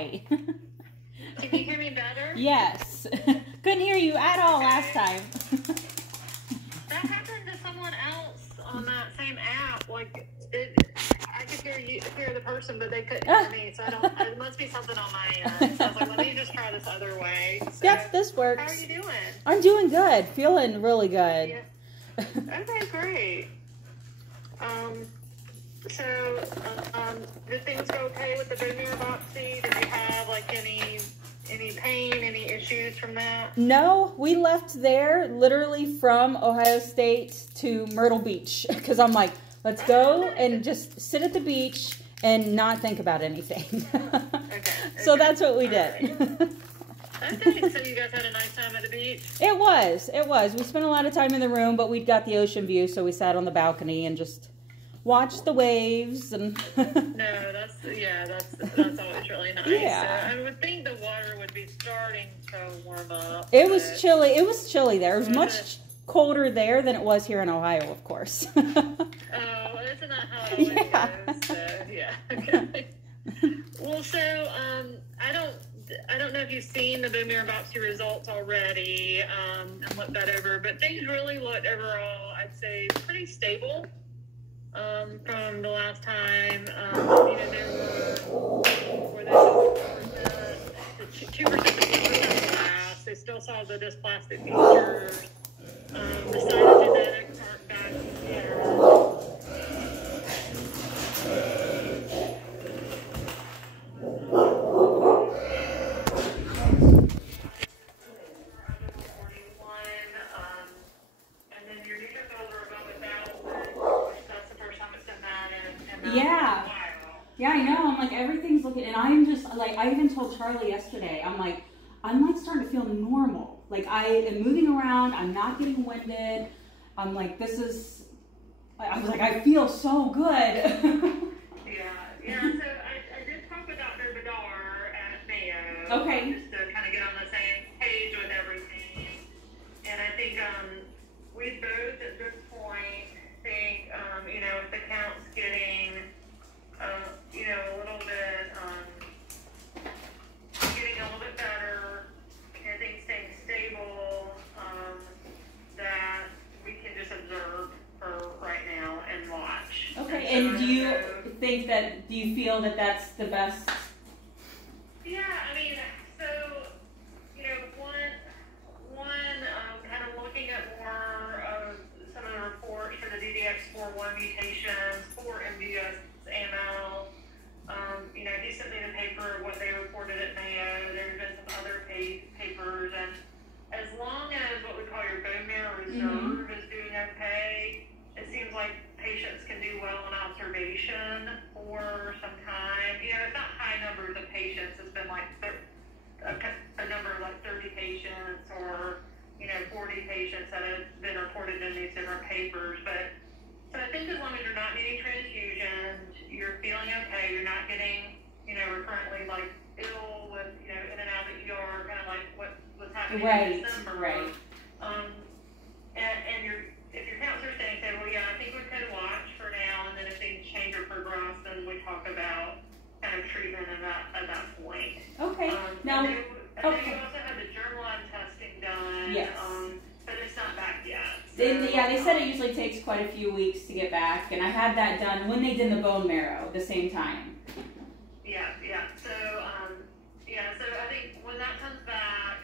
Hi. Can you hear me better? Yes. Couldn't hear you at all last time. That happened to someone else on that same app. Like, I could hear the person, but they couldn't hear me. So it must be something on my end. So I was like, let me just try this other way. So, Yep, this works. how are you doing? I'm doing good. Feeling really good. Yeah. Okay, great. So, did things go okay with the bone marrow biopsy? Did you have like any pain, any issues from that? No, we left there literally from Ohio State to Myrtle Beach because I'm like, let's go and just sit at the beach and not think about anything. Okay. So that's what we did. Okay, so you guys had a nice time at the beach? It was. We spent a lot of time in the room, but we'd got the ocean view, so we sat on the balcony and just watched the waves. And No, that's always really nice. Yeah. I would think the water would be starting to warm up. It was chilly. It was chilly there. It was much colder there than it was here in Ohio, of course. Oh, well, isn't that how it always goes? So, yeah. Okay. Well, so I don't know if you've seen the bone marrow biopsy results already and looked that over, but things really looked overall, I'd say, pretty stable from the last time. There were the 2% to 4% blast. They still saw the dysplastic features. The cytogenetics aren't back yet. Yeah, I know. I'm like, everything's looking, and I'm just like, I even told Charlie yesterday, I'm like starting to feel normal. Like, I am moving around, I'm not getting winded. I'm like, I was like, I feel so good. Yeah. So I did talk with Dr. Badar at Mayo. Okay. Just to kind of get on the same page with everything. And I think we both at this point think, if the count's getting, a little bit, getting a little bit better, things staying stable, that we can just observe for right now and watch. Okay, and do you feel that that's the best? Yeah, I mean, so, one kind of looking at more of some of the reports for the DDX41 mutations for MDS AML, he sent me the paper of what they reported at Mayo. There have been some other papers, and as long as what we call your bone marrow reserve is doing okay, it seems like patients can do well in observation for some time. It's not high numbers of patients. It's been like a number of like 30 patients or 40 patients that have been reported in these different papers. But so I think as long as you're not needing transfusions, you're feeling okay, you're not getting recurrently like ill with in and out of the ER, kind of like what was happening in December. Right. And if your counts are staying stable, I think we could watch for now, and then if things change or progress, then we talk about kind of treatment at that point. Okay. Now, I know you also had the germline testing done. Yes. But it's not back yet. So, they said it usually takes quite a few weeks to get back, and I had that done when they did the bone marrow at the same time. Yeah. So I think when that comes back,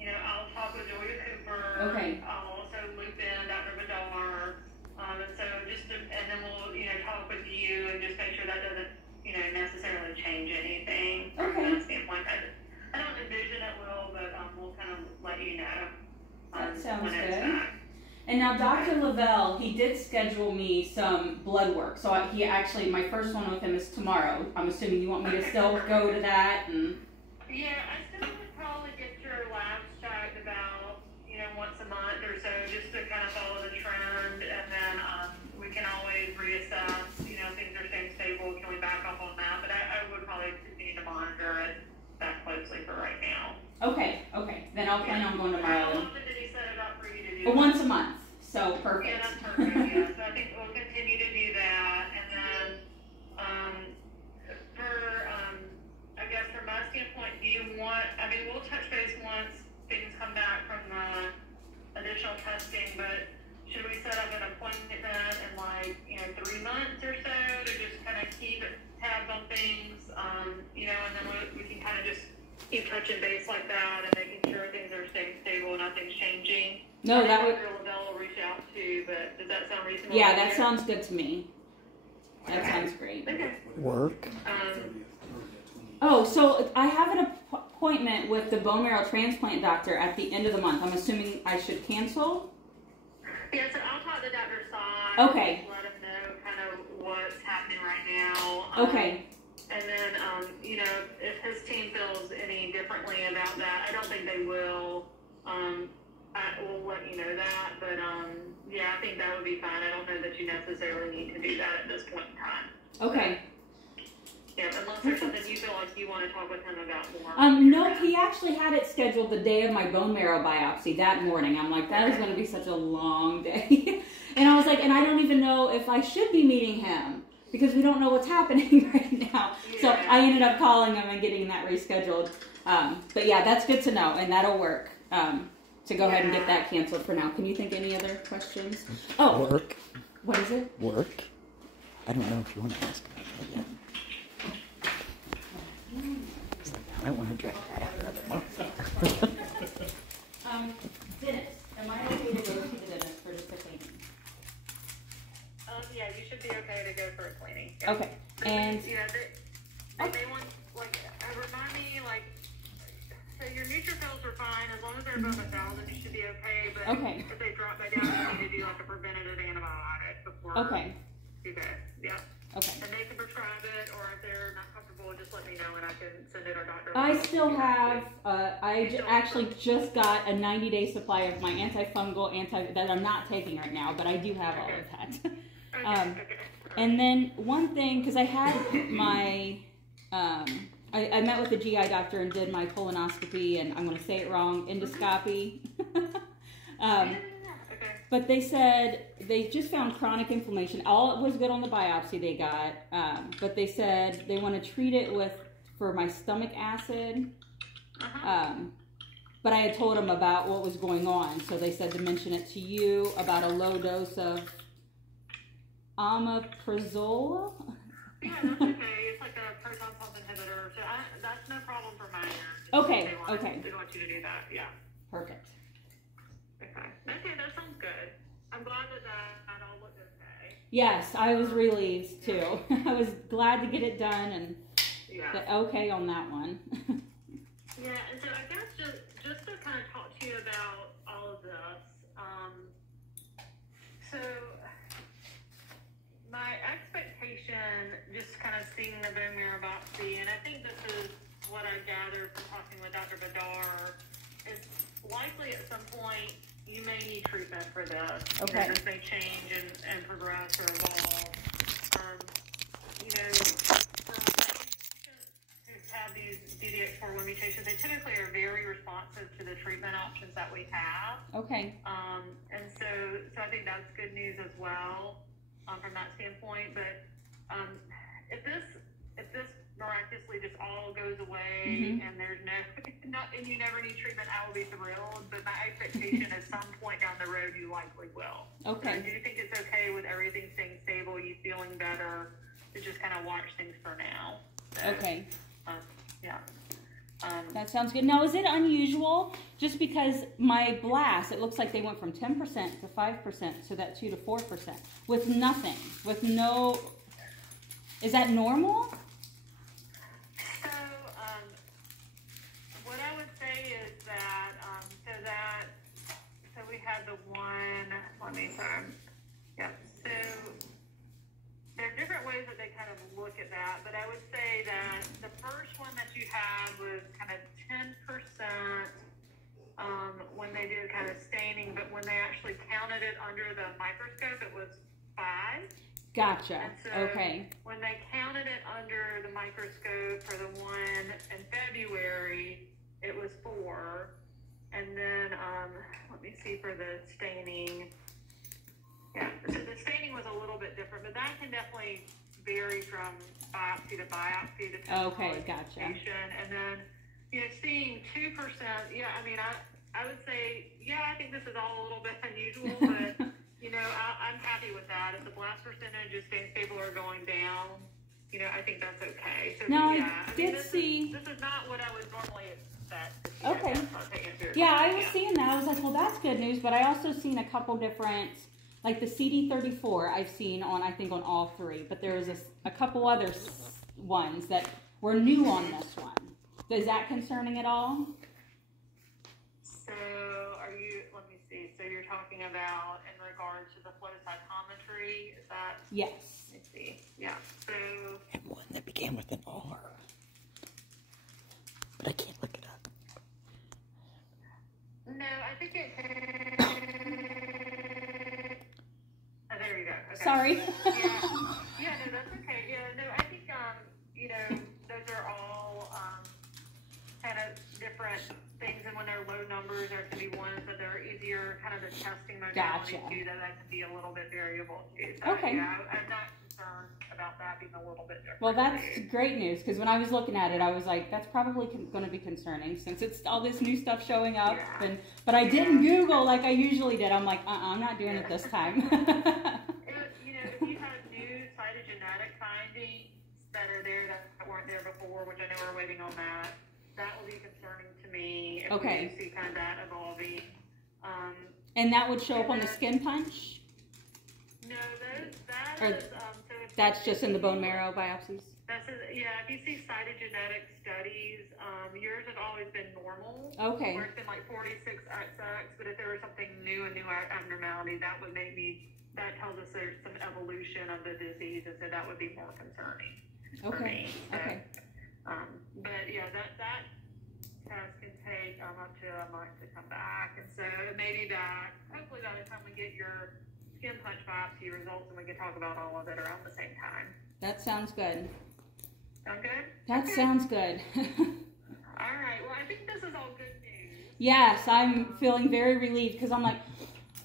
I'll talk with Julia Cooper. Okay. I'll also loop in Dr. Badar. And so and then we'll, talk with you and just make sure that doesn't, necessarily change anything from that standpoint. I don't envision it will, but we'll kind of let you know. That sounds when good. It's back. And now Dr. Lavelle, he did schedule me some blood work. So my first one with him is tomorrow. I'm assuming you want me to still go to that? Yeah, I still would probably get your labs checked about, once a month or so, just to kind of follow the trend. And then we can always reassess, things are staying stable. Can we back up on that? But I would probably continue to monitor it that closely for right now. Okay. Then I'll plan on going tomorrow. How often did he set it up for you to do? Once a month. So perfect. Yeah, that's perfect. Yeah. So I think we'll continue to do that. And then I guess from my standpoint, do you want, I mean, we'll touch base once things come back from the additional testing, but should we set up an appointment in like, 3 months or so to just kind of keep tabs on things, and then we can kind of just keep touching base like that and making sure things are staying stable and nothing's changing? No, that would. Lavelle will reach out too, but does that sound reasonable? Yeah, that sounds good to me. That sounds great. Okay. Work. Oh, so I have an appointment with the bone marrow transplant doctor at the end of the month. I'm assuming I should cancel? Yeah, so I'll talk to Dr. Sod. Okay. Let him know kind of what's happening right now. Okay. And then, if his team feels any differently about that, I don't think they will. We'll let you know that. But, I think that would be fine. I don't know that you necessarily need to do that at this point in time. Okay. Yeah, unless there's something you feel like you want to talk with him about more. No, he actually had it scheduled the day of my bone marrow biopsy that morning. I'm like, that is going to be such a long day. And I was like, and I don't even know if I should be meeting him because we don't know what's happening right now. Yeah. So I ended up calling him and getting that rescheduled. But yeah, that's good to know, and that'll work. To go ahead and get that canceled for now. Can you think any other questions? Oh. Work. What is it? Work. I don't know if you want to ask about that yet. I want to drag that out another month. Dentist. Am I okay to go to the dentist for just a cleaning? Yeah, you should be okay to go for a cleaning. Yeah. Okay. And they want, remind me, so your neutrophils are fine as long as they're above 1,000. You should be okay. But if they drop by down, you need to do a preventative antibiotic before. Okay. Do that. Yeah. Okay. And they can prescribe it, or if they're not comfortable, just let me know and I can send it to our doctor. I still have. Actually just got a 90-day supply of my antifungal that I'm not taking right now, but I do have all of that. Okay. And then one thing, because I had my. I met with the GI doctor and did my colonoscopy, and I'm going to say it wrong, endoscopy. But they said they just found chronic inflammation. All was good on the biopsy they got, but they said they want to treat it for my stomach acid. But I had told them about what was going on, so they said to mention it to you about a low dose of omeprazole. Yeah, that's okay. It's like a proton pump inhibitor, so that's no problem for mine. Okay. They want you to do that, yeah. Perfect. Okay, that sounds good. I'm glad that all looked okay. Yes, I was relieved too. I was glad to get it done and okay on that one. Yeah, and so I guess just to kind of talk to you about all of this, so my expectation, just kind of seeing the bone marrow biopsy, and I think this is what I gathered from talking with Dr. Badar, is likely at some point you may need treatment for this. Okay. This may change and progress or evolve. For patients who have these DDX4-1 mutations, they typically are very responsive to the treatment options that we have. Okay. And so I think that's good news as well. From that standpoint, but if this miraculously just all goes away and there's and you never need treatment, I will be thrilled. But my expectation is some point down the road you likely will. Okay. So do you think it's okay with everything staying stable, you feeling better, to just kind of watch things for now? So, okay. Yeah. That sounds good. Now, is it unusual just because my blast, it looks like they went from 10% to 5% to that 2 to 4% with nothing, with no, is that normal? So, what I would say is that, so we had the one, so there are different ways that they kind of look at that, but I would say that the first one that you had was kind of 10% when they did kind of staining, but when they actually counted it under the microscope, it was 5. Gotcha. And so okay. When they counted it under the microscope for the one in February, it was 4. And then, let me see for the staining. Yeah, so the staining was a little bit different, but that can definitely vary from biopsy to biopsy depending on gotcha. patient. And then Seeing 2%, yeah, I mean, I would say, yeah, I think this is all a little bit unusual, but, I'm happy with that. If the blast percentage is staying stable or going down, I think that's okay. So, Now, yeah, I did see... This is not what I would normally expect. Okay. Yeah, I was seeing that. I was like, well, that's good news, but I also seen a couple different, like the CD34 I've seen on, I think, on all three, but there was a couple other ones that were new on this one. Is that concerning at all? So, let me see, so you're talking about in regard to the flow cytometry, is that? Yes. Let me see, yeah, so. And one that began with an R. But I can't look it up. No, I think it. Oh, there you go. Okay. Sorry. Yeah, no, that's okay. Yeah, no, I think those are all kind of different things, and when they're low numbers, there can be ones that they're easier, kind of the testing modality too, that can be a little bit variable too. So, okay. Yeah, I'm not concerned about that being a little bit different. Well, that's great news, because when I was looking at it, I was like, that's probably going to be concerning since it's all this new stuff showing up. Yeah. But I didn't Google like I usually did. I'm like, I'm not doing it this time. If you have new cytogenetic findings that are there that weren't there before, which I know we're waiting on that will be concerning to me if we see kind of that evolving. And that would show up on the skin punch? No, that's just in the bone marrow biopsies? If you see cytogenetic studies, yours have always been normal. Okay. Or it's been like 46XX, but if there was something new, a new abnormality, that tells us there's some evolution of the disease, and so that would be more concerning for me. So, okay. But yeah, that test can take up to a month to come back, and so it may be back. Hopefully by the time we get your skin punch biopsy results, and we can talk about all of it around the same time. That sounds good. Sound good? That sounds good. All right. Well, I think this is all good news. Yes, I'm feeling very relieved, because I'm like,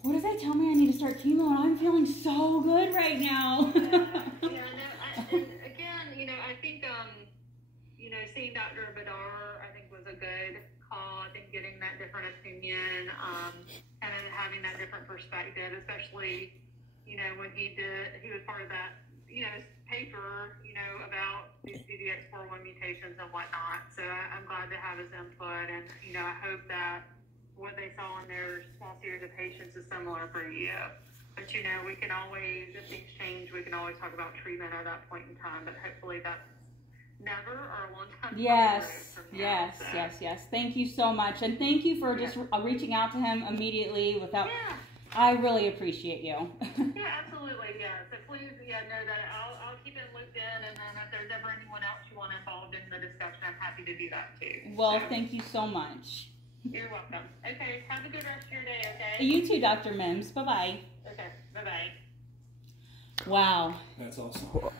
what did they tell me I need to start chemo? And I'm feeling so good right now. I think, seeing Dr. Badar, I think, was a good call. I think getting that different opinion, and then having that different perspective, especially, when he was part of that, paper, about these CDX41 mutations and whatnot. So I'm glad to have his input, and, I hope that what they saw in their small series of patients is similar for you. But, we can always, if things change, we can always talk about treatment at that point in time, but hopefully that's never or a long time. Yes. Thank you so much. And thank you for just reaching out to him immediately without, I really appreciate you. Yeah, absolutely. Yeah. So please, know that I'll keep it looped in, and then if there's ever anyone else you want involved in the discussion, I'm happy to do that too. Well, thank you so much. You're welcome. Okay, have a good rest of your day, okay? You too, Dr. Mims. Bye-bye. Okay, bye-bye. Wow. That's awesome.